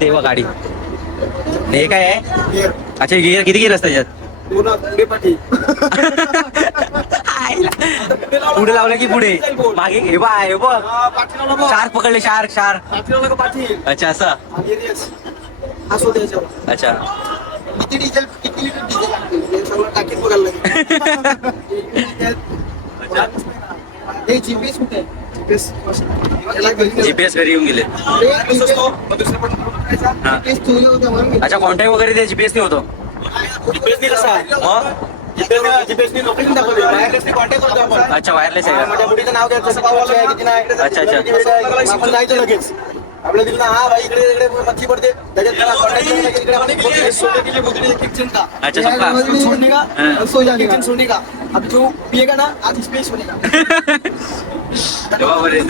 तेव्हा गाडी हे काय आहे. अच्छा गिअर किती गिअर असतात त्याच्यात. पुढे लावलं की पुढे मागे हे बा हे बघ शार्क पकडले शार्क अच्छा असं अच्छा किती डिझेल किती लिटर डिझेल लागते सगळं टाकीत बघायला हे जीपीएस कुठे जीपीएस घरी येऊन गेले. अच्छा कॉन्टॅक्ट वगैरे ते जीपीएस नाही होतो अच्छा वायरलेस आहे माझ्या मुलीचं नाव घ्यायचं किती नाही अच्छा अच्छा आपण जायचं लगेच आपल्या तिकडे हा भाई इकडे इकडे मच्छी पडते अच्छा सबका सोडणे का सो जाने सोडणे का अब जो पिएगा ना आज स्पेस होने का तेव्हा बरे